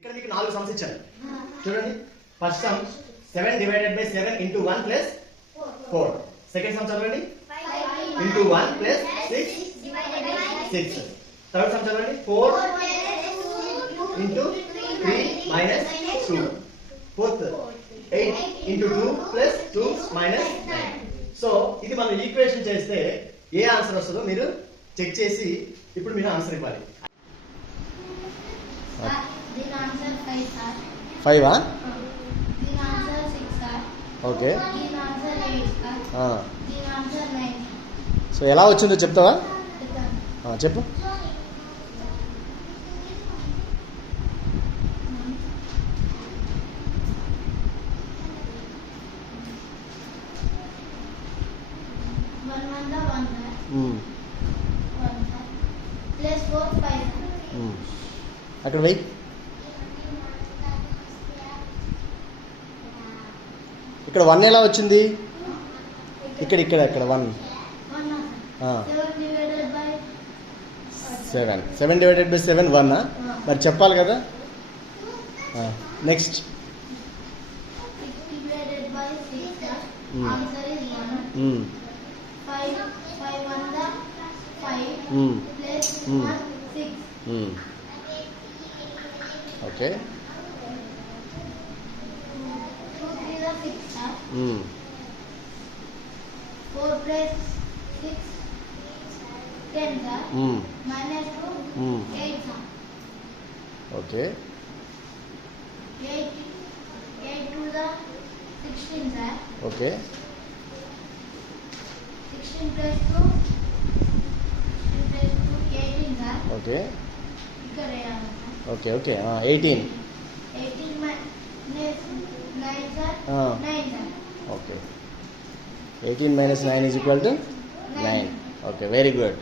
ఇక్కడ మీకు 4 సమ్స్ ఇచ్చాను చూడండి. ఫస్ట్ సమ్ 7 డివైడెడ్ బై 7 ఇంటూ 1 ప్లస్ 4. సెకండ్ సమ్ చదవండి, ఇంటూ 1 ప్లస్ 6. థర్డ్ సమ్ చదవండి, 4 ఇంటూ 3 మైనస్ 2. ఫోర్త్ 8 ఇంటూ 2 ప్లస్ 2 మైనస్ 9. సో ఇది మనం ఈక్వేషన్ చేస్తే ఏ ఆన్సర్ వస్తుందో మీరు చెక్ చేసి ఇప్పుడు మీరు ఆన్సర్ ఇవ్వాలి. దీని ఆన్సర్ 5 సార్. 5 దీని ఆన్సర్ 6 సార్. ఓకే. దీని ఆన్సర్ 8 సార్. దీని ఆన్సర్ 9. సో ఎలా వచ్చిందో చెప్తావా? చెప్పు. ప్లస్ 4 5. అక్కడ వెయ్యి. ఇక్కడ 1 ఎలా వచ్చింది? ఇక్కడ 1 7 డివైడెడ్ బై 7 1. మరి చెప్పాలి కదా. నెక్స్ట్ 6 divided by 6 answer is 1. 5 1 5 plus 1 6. ఓకే. 2 3 6 sir. 4 plus 6 10 sir. Minus 2 8 sir. Okay. 8 to the 16 sir. Okay. 16 plus 2 18 sir. ఓకే. ఇక్కడ వేయాలి sir. ఓకే. ఓకే. 18 minus 9 sir. 9 sir. ఓకే. 18 minus 9 is equal to 9. Okay, very good.